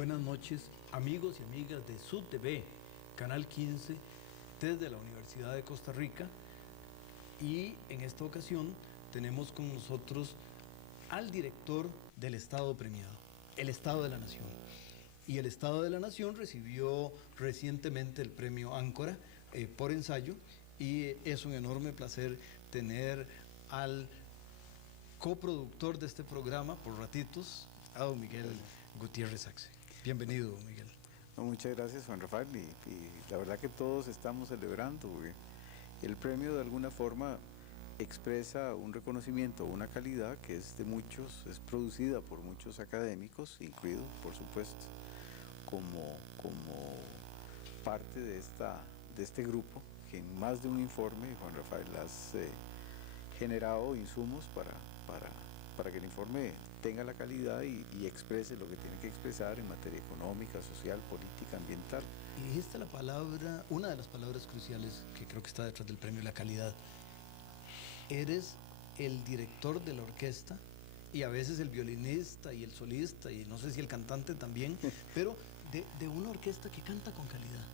Buenas noches, amigos y amigas de SUTV, Canal 15, desde la Universidad de Costa Rica. Y en esta ocasión tenemos con nosotros al director del Estado premiado, el Estado de la Nación. Y el Estado de la Nación recibió recientemente el premio Áncora por ensayo, y es un enorme placer tener al coproductor de este programa por ratitos, a don Miguel Gutiérrez Axe. Bienvenido, Miguel. Muchas gracias, Juan Rafael, y la verdad que todos estamos celebrando, porque el premio de alguna forma expresa un reconocimiento, una calidad que es de muchos, es producida por muchos académicos, incluido, por supuesto, como parte de este grupo, que en más de un informe, Juan Rafael, has generado insumos para que el informe tenga la calidad y exprese lo que tiene que expresar en materia económica, social, política, ambiental. Y dijiste la palabra, una de las palabras cruciales que creo que está detrás del premio, la calidad. Eres el director de la orquesta y a veces el violinista y el solista y no sé si el cantante también, pero de una orquesta que canta con calidad.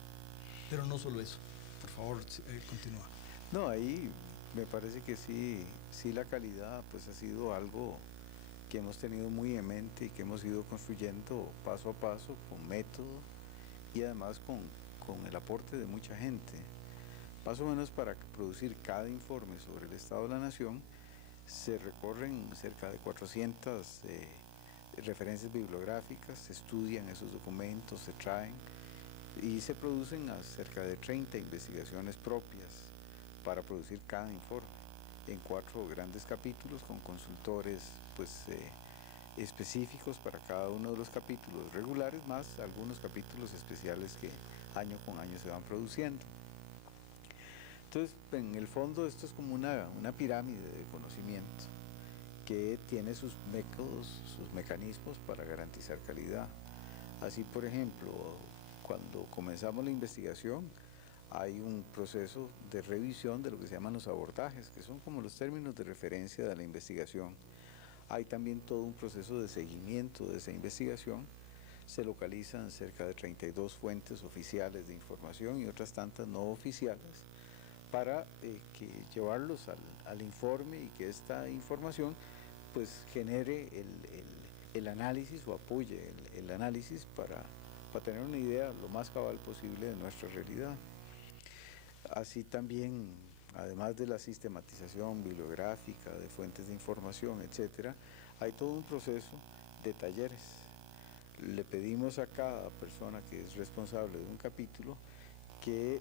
Pero no solo eso. Por favor, continúa. No, ahí me parece que sí la calidad pues ha sido algo que hemos tenido muy en mente y que hemos ido construyendo paso a paso, con método y además con el aporte de mucha gente. Más o menos para producir cada informe sobre el Estado de la Nación se recorren cerca de 400 referencias bibliográficas, se estudian esos documentos, se traen y se producen cerca de 30 investigaciones propias para producir cada informe en 4 grandes capítulos con consultores pues específicos para cada uno de los capítulos regulares, más algunos capítulos especiales que año con año se van produciendo. Entonces, en el fondo esto es como una pirámide de conocimiento que tiene sus métodos, sus mecanismos para garantizar calidad. Así, por ejemplo, cuando comenzamos la investigación, hay un proceso de revisión de lo que se llaman los abordajes, que son como los términos de referencia de la investigación. Hay también todo un proceso de seguimiento de esa investigación. Se localizan cerca de 32 fuentes oficiales de información y otras tantas no oficiales para llevarlos al informe y que esta información pues genere el análisis o apoye el análisis para tener una idea lo más cabal posible de nuestra realidad. Así también, además de la sistematización bibliográfica, de fuentes de información, etcétera, hay todo un proceso de talleres. Le pedimos a cada persona que es responsable de un capítulo que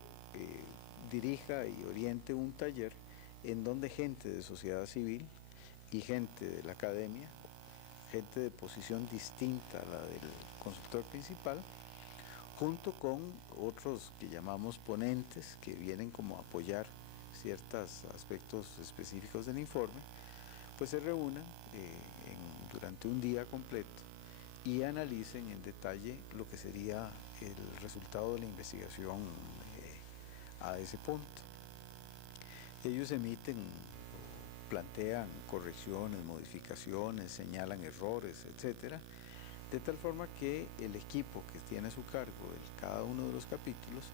dirija y oriente un taller en donde gente de sociedad civil y gente de la academia, gente de posición distinta a la del consultor principal, junto con otros que llamamos ponentes, que vienen como a apoyar ciertos aspectos específicos del informe, pues se reúnan durante un día completo y analicen en detalle lo que sería el resultado de la investigación a ese punto. Ellos emiten, plantean correcciones, modificaciones, señalan errores, etcétera, de tal forma que el equipo que tiene a su cargo cada uno de los capítulos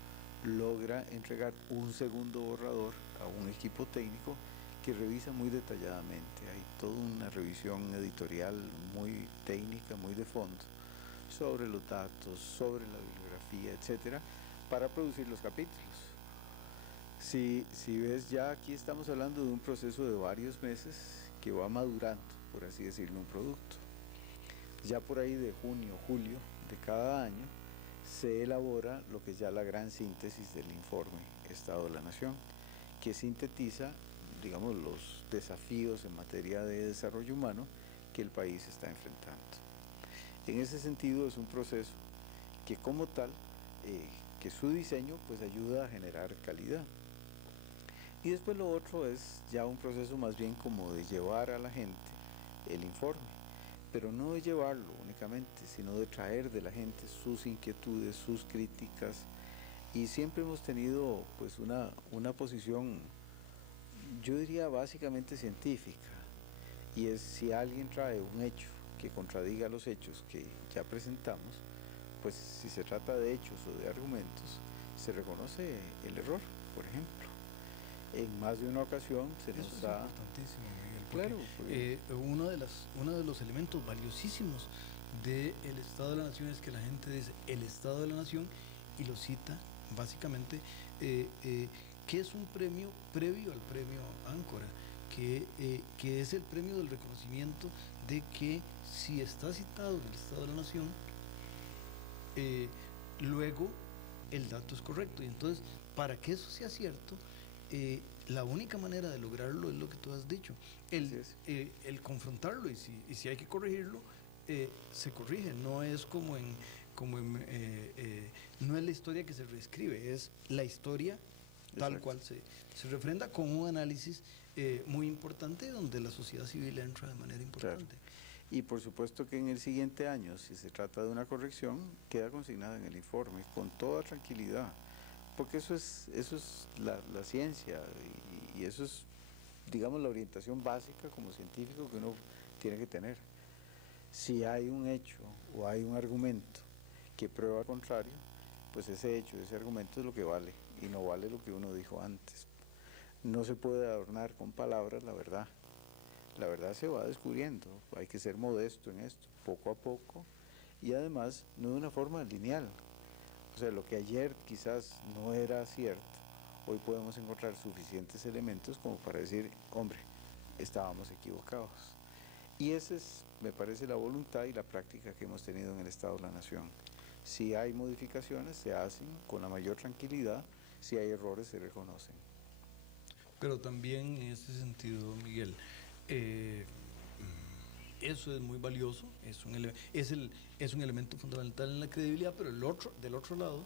logra entregar un segundo borrador a un equipo técnico que revisa muy detalladamente. Hay toda una revisión editorial muy técnica, muy de fondo, sobre los datos, sobre la bibliografía, etcétera, para producir los capítulos. Si ves, ya aquí estamos hablando de un proceso de varios meses que va madurando, por así decirlo, un producto. Ya por ahí de junio, julio de cada año se elabora lo que es ya la gran síntesis del informe Estado de la Nación, que sintetiza, digamos, los desafíos en materia de desarrollo humano que el país está enfrentando. En ese sentido es un proceso que como tal, que su diseño pues ayuda a generar calidad. Y después lo otro es ya un proceso más bien como de llevar a la gente el informe, pero no de llevarlo únicamente, sino de traer de la gente sus inquietudes, sus críticas, y siempre hemos tenido pues una posición, yo diría básicamente científica, y es si alguien trae un hecho que contradiga los hechos que ya presentamos, pues si se trata de hechos o de argumentos, se reconoce el error, por ejemplo. En más de una ocasión se nos Eso es ha... importantísimo, Miguel, Claro, porque uno de los elementos valiosísimos del Estado de la Nación es que la gente dice el Estado de la Nación y lo cita básicamente, que es un premio previo al premio Áncora, que es el premio del reconocimiento de que si está citado en el Estado de la Nación, luego el dato es correcto. Y entonces, para que eso sea cierto, la única manera de lograrlo es lo que tú has dicho, el confrontarlo, y si hay que corregirlo, se corrige. No es no es la historia que se reescribe, es la historia tal cual se refrenda, con un análisis muy importante donde la sociedad civil entra de manera importante. Claro. Y por supuesto que en el siguiente año, si se trata de una corrección, queda consignada en el informe con toda tranquilidad, porque eso es la ciencia, y eso es, digamos, la orientación básica como científico que uno tiene que tener. Si hay un hecho o hay un argumento que prueba al contrario, pues ese hecho, ese argumento es lo que vale, y no vale lo que uno dijo antes. No se puede adornar con palabras la verdad. La verdad se va descubriendo, hay que ser modesto en esto, poco a poco, y además no de una forma lineal. O sea, lo que ayer quizás no era cierto, hoy podemos encontrar suficientes elementos como para decir, hombre, estábamos equivocados. Y esa es, me parece, la voluntad y la práctica que hemos tenido en el Estado de la Nación. Si hay modificaciones, se hacen con la mayor tranquilidad; si hay errores, se reconocen. Pero también en ese sentido, Miguel, eso es muy valioso, es un elemento fundamental en la credibilidad, pero del otro lado,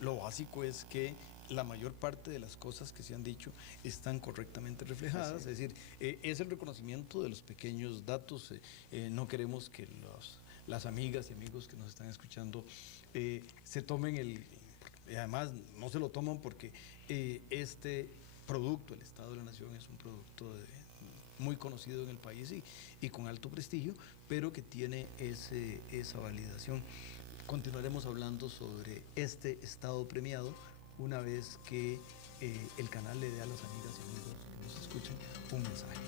lo básico es que la mayor parte de las cosas que se han dicho están correctamente reflejadas, es decir, es el reconocimiento de los pequeños datos. No queremos que las amigas y amigos que nos están escuchando se tomen y además no se lo toman porque este producto, el Estado de la Nación, es un producto muy conocido en el país y con alto prestigio, pero que tiene esa validación. Continuaremos hablando sobre este Estado premiado una vez que el canal le dé a las amigas y amigos que nos escuchen un mensaje.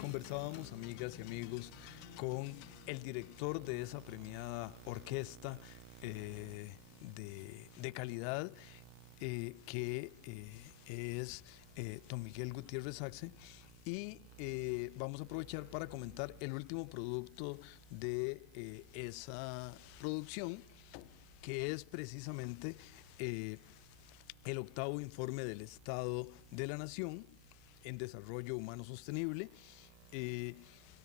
Conversábamos, amigas y amigos, con el director de esa premiada orquesta de calidad, que es don Miguel Gutiérrez Saxe, y vamos a aprovechar para comentar el último producto de esa producción, que es precisamente el octavo informe del Estado de la Nación en Desarrollo Humano Sostenible.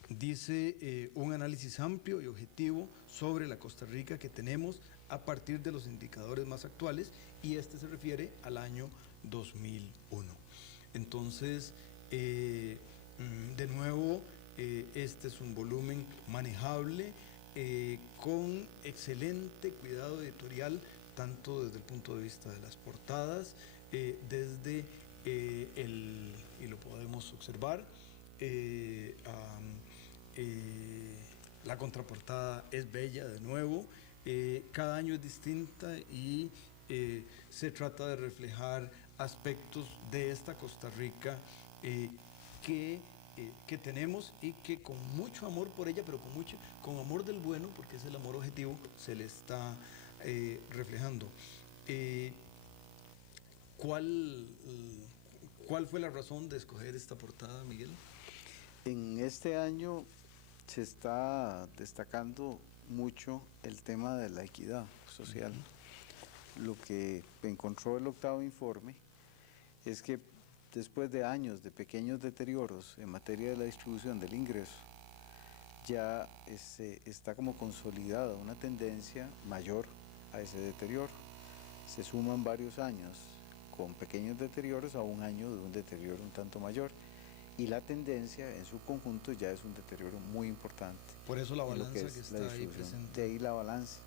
Dice un análisis amplio y objetivo sobre la Costa Rica que tenemos a partir de los indicadores más actuales, y este se refiere al año 2001. Entonces, de nuevo, este es un volumen manejable, con excelente cuidado editorial, tanto desde el punto de vista de las portadas, desde y lo podemos observar, la contraportada es bella de nuevo, cada año es distinta y se trata de reflejar aspectos de esta Costa Rica que tenemos, y que con mucho amor por ella, pero con amor del bueno, porque es el amor objetivo, se le está reflejando. ¿Cuál fue la razón de escoger esta portada, Miguel? En este año se está destacando mucho el tema de la equidad social. lo que encontró el octavo informe es que después de años de pequeños deterioros en materia de la distribución del ingreso, ya está como consolidada una tendencia mayor a ese deterioro. Se suman varios años con pequeños deterioros a un año de un deterioro un tanto mayor, y la tendencia en su conjunto ya es un deterioro muy importante. Por eso la balanza que está ahí presente. De ahí la balanza.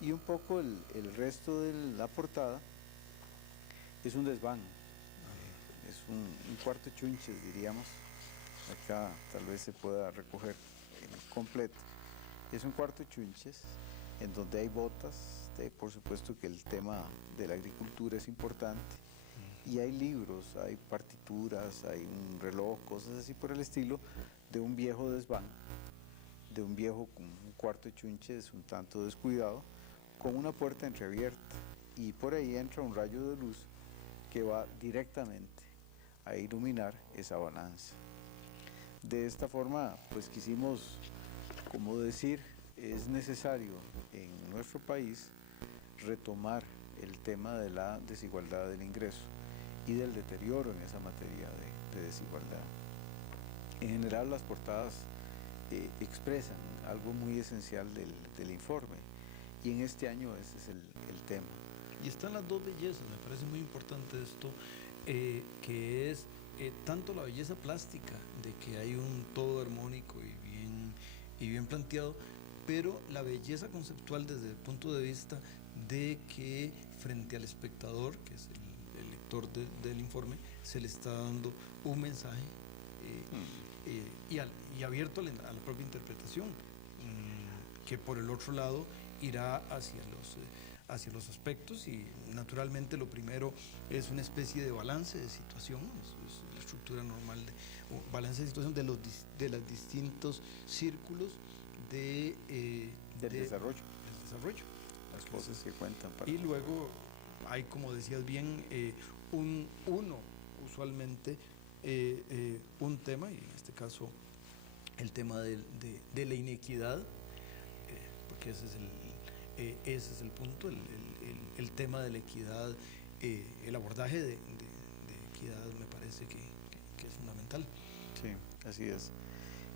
Y un poco el resto de la portada es un desván, es un cuarto chunches, diríamos. Acá tal vez se pueda recoger completo. Es un cuarto chunches en donde hay botas, por supuesto que el tema de la agricultura es importante, y hay libros, hay partituras, hay un reloj, cosas así por el estilo, de un viejo desván, de un viejo con un cuarto chunches un tanto descuidado, con una puerta entreabierta, y por ahí entra un rayo de luz que va directamente a iluminar esa balanza. De esta forma, pues quisimos, como decir, es necesario en nuestro país retomar el tema de la desigualdad del ingreso y del deterioro en esa materia de desigualdad. En general, las portadas expresan algo muy esencial del informe, y en este año ese es el tema. Y están las dos bellezas, me parece muy importante esto, que es tanto la belleza plástica, de que hay un todo armónico y bien planteado, pero la belleza conceptual desde el punto de vista de que frente al espectador, que es el lector del informe, se le está dando un mensaje y abierto a la propia interpretación, que por el otro lado irá hacia los aspectos, y naturalmente lo primero es una especie de balance de situación, es la estructura normal de balance de situación de los distintos círculos del desarrollo. Las cosas que cuentan para y luego hay, como decías bien, uno usualmente un tema, y en este caso el tema de la inequidad, porque ese es el punto, el tema de la equidad, el abordaje de equidad me parece que es fundamental. Sí, así es.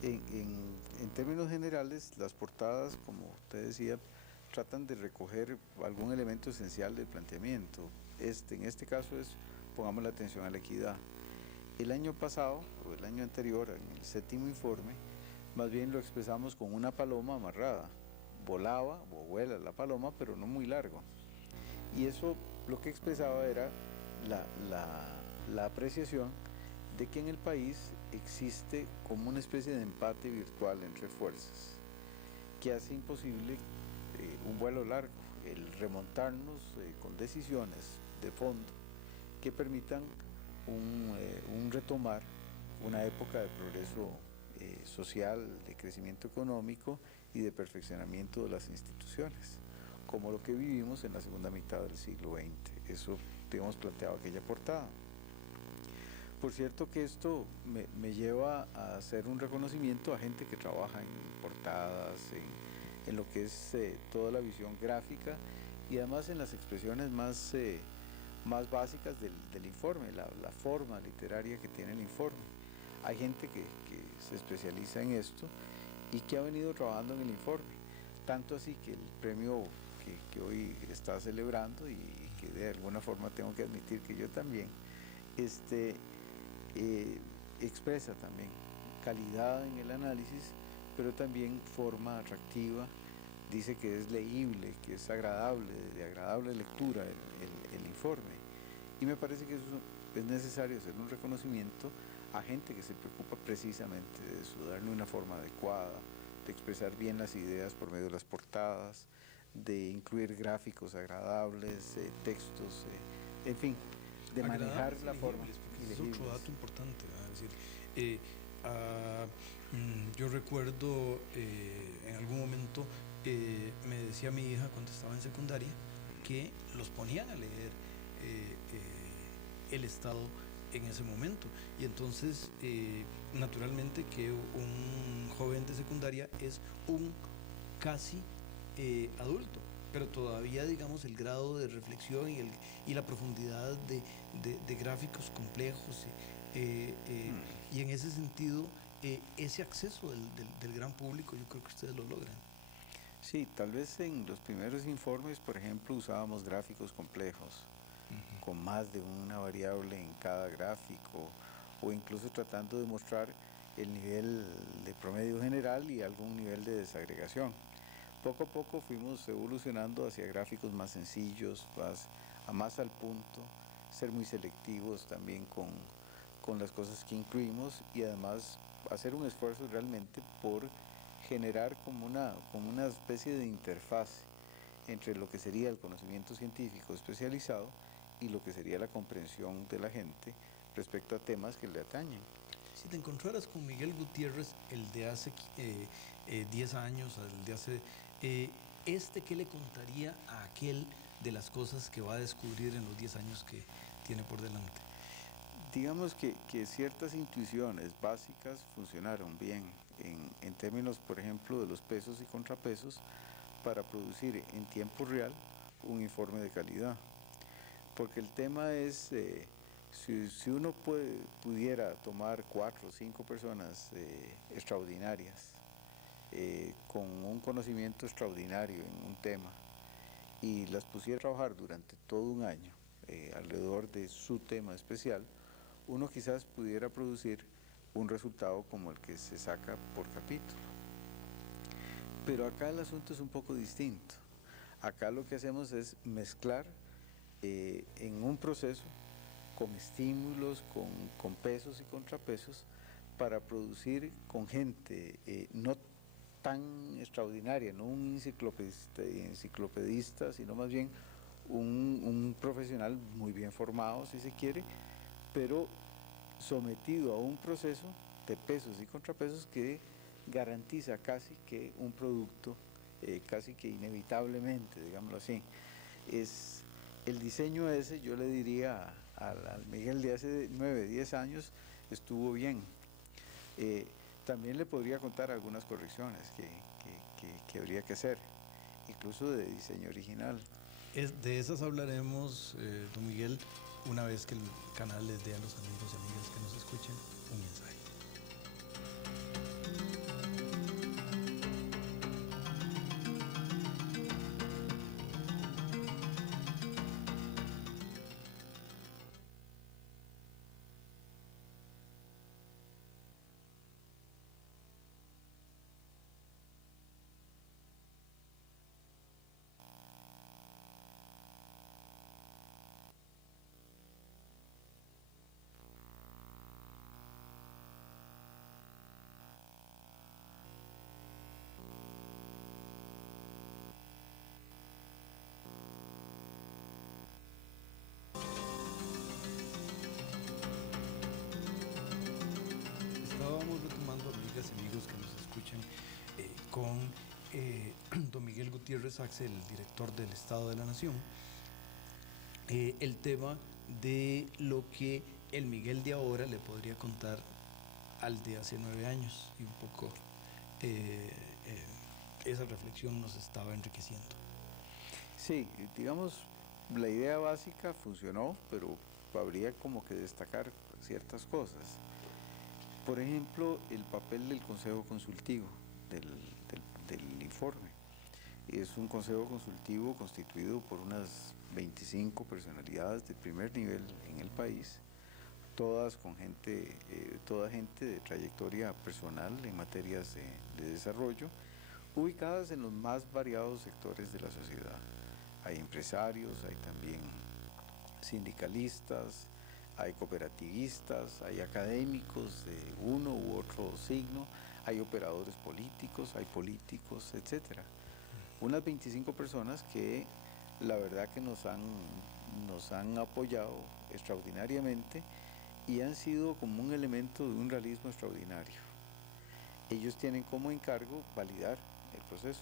En términos generales, las portadas, como usted decía, tratan de recoger algún elemento esencial del planteamiento. En este caso es, pongamos la atención a la equidad. El año pasado, o el año anterior, en el séptimo informe, más bien lo expresamos con una paloma amarrada. Volaba o vuela la paloma, pero no muy largo. Y eso lo que expresaba era la apreciación de que en el país existe como una especie de empate virtual entre fuerzas, que hace imposible un vuelo largo, el remontarnos con decisiones de fondo que permitan un retomar una época de progreso social, de crecimiento económico y de perfeccionamiento de las instituciones, como lo que vivimos en la segunda mitad del siglo XX. Eso hemos planteado aquella portada. Por cierto que esto me lleva a hacer un reconocimiento a gente que trabaja en portadas, en lo que es toda la visión gráfica, y además en las expresiones más básicas del informe, la forma literaria que tiene el informe. Hay gente que se especializa en esto y que ha venido trabajando en el informe, tanto así que el premio que hoy está celebrando, y que de alguna forma tengo que admitir que yo también, expresa también calidad en el análisis, pero también forma atractiva. Dice que es leíble, que es agradable, de agradable lectura el informe, y me parece que eso es necesario hacer un reconocimiento a gente que se preocupa precisamente de eso, darle una forma adecuada, de expresar bien las ideas por medio de las portadas, de incluir gráficos agradables, textos, en fin, de manejar la forma. Es otro dato importante, es decir, yo recuerdo en algún momento me decía mi hija cuando estaba en secundaria que los ponían a leer el Estado en ese momento, y entonces naturalmente que un joven de secundaria es un casi adulto, pero todavía, digamos, el grado de reflexión y la profundidad de gráficos complejos, y en ese sentido, ese acceso del gran público, yo creo que ustedes lo logran. Sí, tal vez en los primeros informes, por ejemplo, usábamos gráficos complejos, con más de una variable en cada gráfico, o incluso tratando de mostrar el nivel de promedio general y algún nivel de desagregación. Poco a poco fuimos evolucionando hacia gráficos más sencillos, más al punto, ser muy selectivos también con las cosas que incluimos y además hacer un esfuerzo realmente por generar como una especie de interfaz entre lo que sería el conocimiento científico especializado y lo que sería la comprensión de la gente respecto a temas que le atañen. Si te encontraras con Miguel Gutiérrez, el de hace 10 años, el de hace... ¿qué le contaría a aquel de las cosas que va a descubrir en los 10 años que tiene por delante? Digamos que ciertas intuiciones básicas funcionaron bien en términos, por ejemplo, de los pesos y contrapesos para producir en tiempo real un informe de calidad. Porque el tema es, si uno pudiera tomar 4 o 5 personas extraordinarias, con un conocimiento extraordinario en un tema, y las pusiera a trabajar durante todo un año alrededor de su tema especial, uno quizás pudiera producir un resultado como el que se saca por capítulo. Pero acá el asunto es un poco distinto. Acá lo que hacemos es mezclar en un proceso con estímulos, con pesos y contrapesos, para producir con gente no tan extraordinaria, no un enciclopedista, sino más bien un profesional muy bien formado, si se quiere, pero sometido a un proceso de pesos y contrapesos que garantiza casi que un producto, casi que inevitablemente, digámoslo así. Es el diseño ese, yo le diría al Miguel de hace 9, 10 años, estuvo bien. También le podría contar algunas correcciones que habría que hacer, incluso de diseño original. De esas hablaremos, don Miguel, una vez que el canal les dé a los amigos y amigas que nos escuchen un mensaje. Estábamos retomando, amigas y amigos que nos escuchan, con don Miguel Gutiérrez Axel, el director del Estado de la Nación, el tema de lo que el Miguel de ahora le podría contar al de hace 9 años, y un poco esa reflexión nos estaba enriqueciendo. Sí, digamos, la idea básica funcionó, pero habría como que destacar ciertas cosas. Por ejemplo, el papel del Consejo Consultivo del informe. Es un consejo consultivo constituido por unas 25 personalidades de primer nivel en el país, todas con toda gente de trayectoria personal en materias de desarrollo, ubicadas en los más variados sectores de la sociedad. Hay empresarios, hay también sindicalistas, hay cooperativistas, hay académicos de uno u otro signo, hay operadores políticos, hay políticos, etc. Unas 25 personas que la verdad que nos han apoyado extraordinariamente y han sido como un elemento de un realismo extraordinario. Ellos tienen como encargo validar el proceso.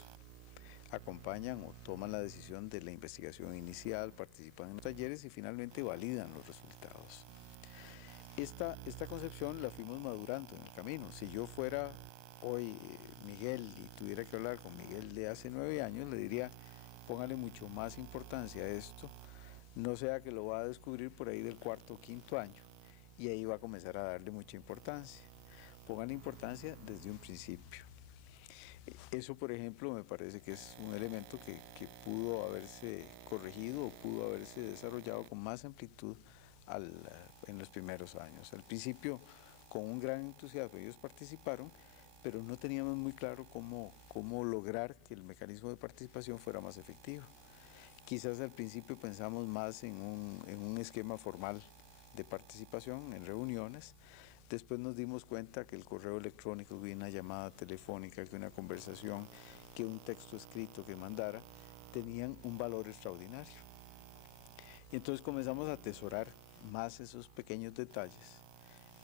Acompañan o toman la decisión de la investigación inicial, participan en los talleres y finalmente validan los resultados. Esta concepción la fuimos madurando en el camino. Si yo fuera hoy Miguel y tuviera que hablar con Miguel de hace 9 años, le diría, póngale mucho más importancia a esto, no sea que lo va a descubrir por ahí del cuarto o quinto año y ahí va a comenzar a darle mucha importancia. Póngale importancia desde un principio. Eso, por ejemplo, me parece que es un elemento que pudo haberse corregido o pudo haberse desarrollado con más amplitud en los primeros años. Al principio, con un gran entusiasmo, ellos participaron, pero no teníamos muy claro cómo lograr que el mecanismo de participación fuera más efectivo. Quizás al principio pensamos más en un esquema formal de participación, en reuniones. Después nos dimos cuenta que el correo electrónico, que una llamada telefónica, que una conversación, que un texto escrito que mandara, tenían un valor extraordinario. Y entonces comenzamos a atesorar más esos pequeños detalles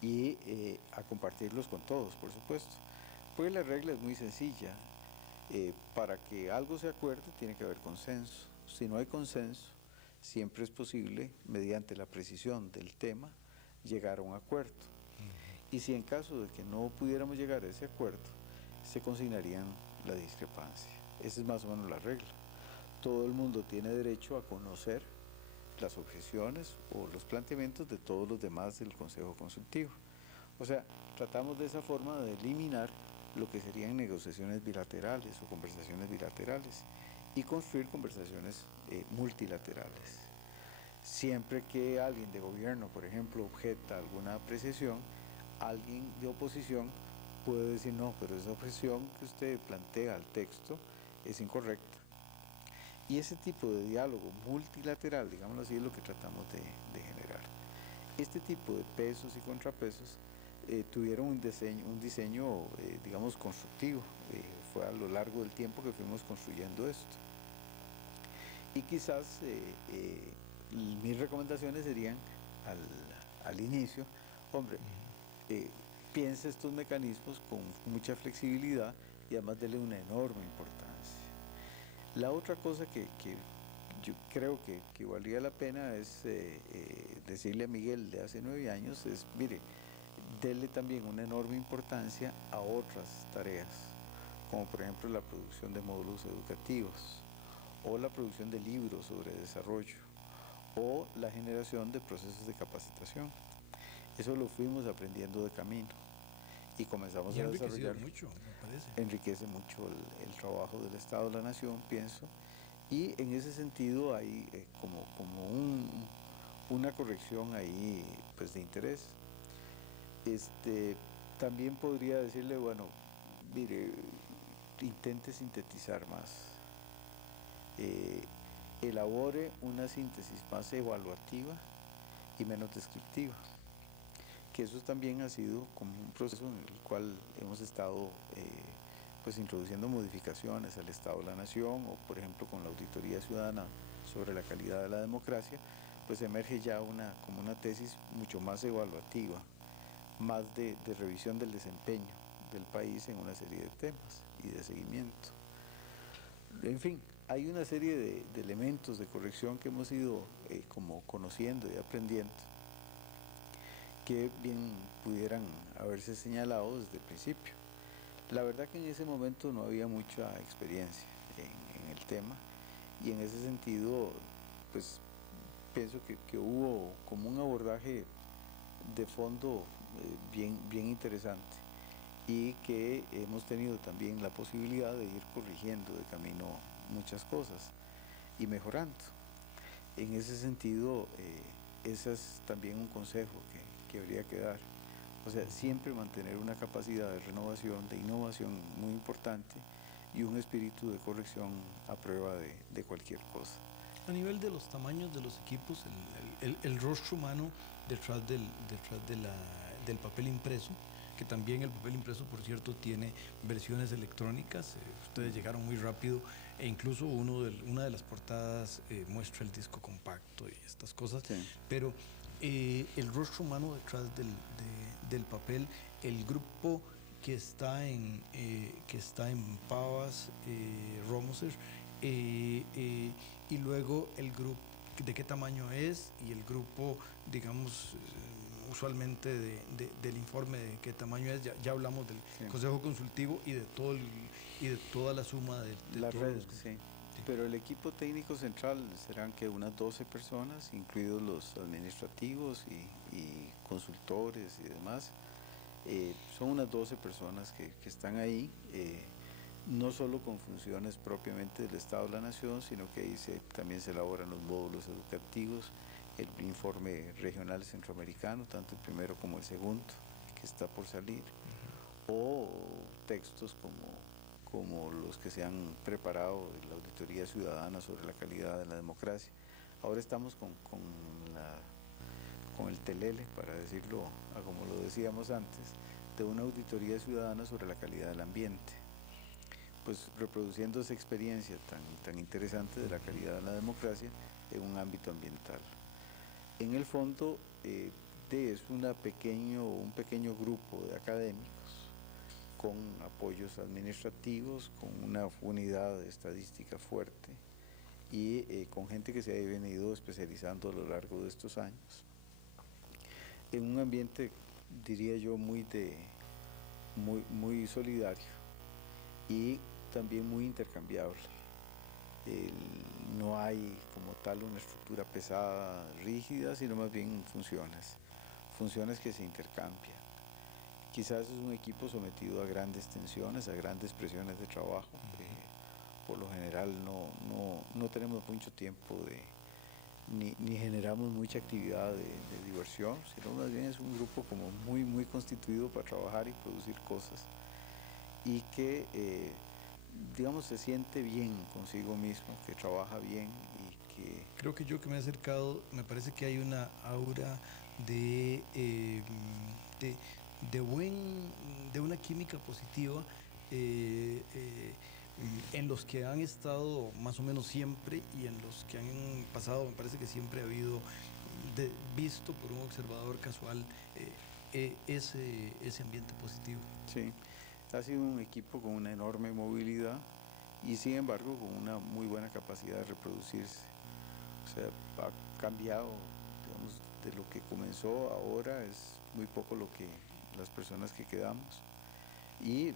y a compartirlos con todos, por supuesto. Pues la regla es muy sencilla. Para que algo se acuerde tiene que haber consenso. Si no hay consenso, siempre es posible, mediante la precisión del tema, llegar a un acuerdo. Y si en caso de que no pudiéramos llegar a ese acuerdo, se consignarían la discrepancia. Esa es más o menos la regla. Todo el mundo tiene derecho a conocer las objeciones o los planteamientos de todos los demás del Consejo Consultivo. O sea, tratamos de esa forma de eliminar lo que serían negociaciones bilaterales o conversaciones bilaterales y construir conversaciones multilaterales. Siempre que alguien de gobierno, por ejemplo, objeta alguna apreciación, alguien de oposición puede decir, no, pero esa objeción que usted plantea al texto es incorrecta. Y ese tipo de diálogo multilateral, digámoslo así, es lo que tratamos de generar. Este tipo de pesos y contrapesos tuvieron un diseño digamos, constructivo. Fue a lo largo del tiempo que fuimos construyendo esto. Y quizás mis recomendaciones serían al inicio, hombre, piense estos mecanismos con mucha flexibilidad y además dele una enorme importancia. La otra cosa que yo creo que valía la pena es decirle a Miguel de hace 9 años, es, mire, dele también una enorme importancia a otras tareas, como por ejemplo la producción de módulos educativos, o la producción de libros sobre desarrollo, o la generación de procesos de capacitación. Eso lo fuimos aprendiendo de camino y comenzamos a desarrollar. Mucho, me parece. Enriquece mucho el trabajo del Estado de la Nación, pienso, y en ese sentido hay una corrección ahí pues, de interés. También podría decirle, bueno, mire, intente sintetizar más, elabore una síntesis más evaluativa y menos descriptiva, que eso también ha sido como un proceso en el cual hemos estado pues introduciendo modificaciones al Estado de la Nación, o por ejemplo con la Auditoría Ciudadana sobre la calidad de la democracia, pues emerge ya como una tesis mucho más evaluativa, más de revisión del desempeño del país en una serie de temas y de seguimiento. En fin, hay una serie de elementos de corrección que hemos ido como conociendo y aprendiendo, que bien pudieran haberse señalado desde el principio. La verdad que en ese momento no había mucha experiencia en el tema, y en ese sentido pues pienso que hubo como un abordaje de fondo bien interesante, y que hemos tenido también la posibilidad de ir corrigiendo de camino muchas cosas y mejorando. En ese sentido, ese es también un consejo que habría que dar. O sea, siempre mantener una capacidad de renovación, de innovación muy importante, y un espíritu de corrección a prueba de cualquier cosa. A nivel de los tamaños de los equipos, el rostro humano detrás del papel impreso, que también el papel impreso, por cierto, tiene versiones electrónicas. Ustedes llegaron muy rápido, e incluso una de las portadas muestra el disco compacto y estas cosas. Sí. Pero el rostro humano detrás del papel, el grupo que está en Pavas, Romoser, y luego el grupo, de qué tamaño es, y el grupo, digamos, usualmente del informe de qué tamaño es. Ya hablamos del Consejo Consultivo y de toda la suma de las redes, sí. pero el equipo técnico central serán que unas 12 personas, incluidos los administrativos y consultores y demás. Son unas 12 personas que están ahí, no solo con funciones propiamente del Estado de la Nación, sino que ahí también se elaboran los módulos educativos, el informe regional centroamericano, tanto el primero como el segundo, que está por salir, o textos como los que se han preparado de la Auditoría Ciudadana sobre la calidad de la democracia. Ahora estamos con el telele, para decirlo como lo decíamos antes, de una auditoría ciudadana sobre la calidad del ambiente, pues reproduciendo esa experiencia tan interesante de la calidad de la democracia en un ámbito ambiental. En el fondo es un pequeño grupo de académicos con apoyos administrativos, con una unidad estadística fuerte y con gente que se ha venido especializando a lo largo de estos años en un ambiente, diría yo, muy solidario y también muy intercambiable. No hay como tal una estructura pesada, rígida, sino más bien funciones que se intercambian. Quizás es un equipo sometido a grandes tensiones, a grandes presiones de trabajo. Por lo general no tenemos mucho tiempo ni generamos mucha actividad de diversión, sino más bien es un grupo como muy constituido para trabajar y producir cosas y que digamos se siente bien consigo mismo, que trabaja bien y que... Creo que yo que me he acercado, me parece que hay una aura de una química positiva en los que han estado más o menos siempre y en los que han pasado. Me parece que siempre ha habido, visto por un observador casual, ese ambiente positivo. Sí, ha sido un equipo con una enorme movilidad y sin embargo con una muy buena capacidad de reproducirse. O sea, ha cambiado, digamos, de lo que comenzó ahora es muy poco las personas que quedamos. Y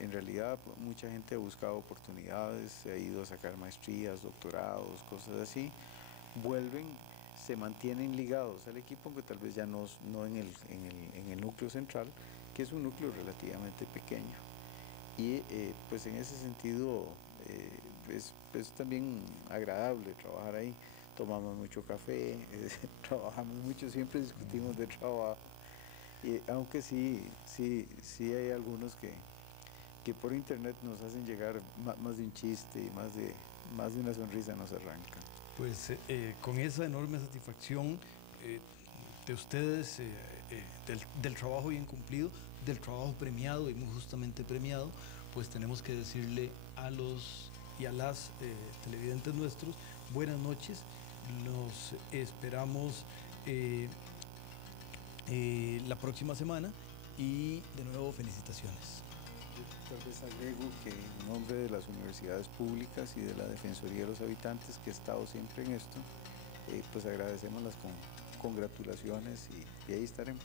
en realidad mucha gente ha buscado oportunidades, se ha ido a sacar maestrías, doctorados, cosas así, vuelven, se mantienen ligados al equipo, aunque tal vez ya no en el núcleo central, que es un núcleo relativamente pequeño. Y pues en ese sentido es también agradable trabajar ahí. Tomamos mucho café, trabajamos mucho, siempre discutimos de trabajo. Y aunque sí hay algunos que por internet nos hacen llegar más de un chiste y más de una sonrisa nos arrancan. Pues con esa enorme satisfacción de ustedes, del trabajo bien cumplido, del trabajo premiado y muy justamente premiado, pues tenemos que decirle a los y a las televidentes nuestros buenas noches. Nos esperamos la próxima semana y de nuevo felicitaciones. Yo tal vez agrego que en nombre de las universidades públicas y de la Defensoría de los Habitantes, que he estado siempre en esto, pues agradecemos las congratulaciones y ahí estaremos.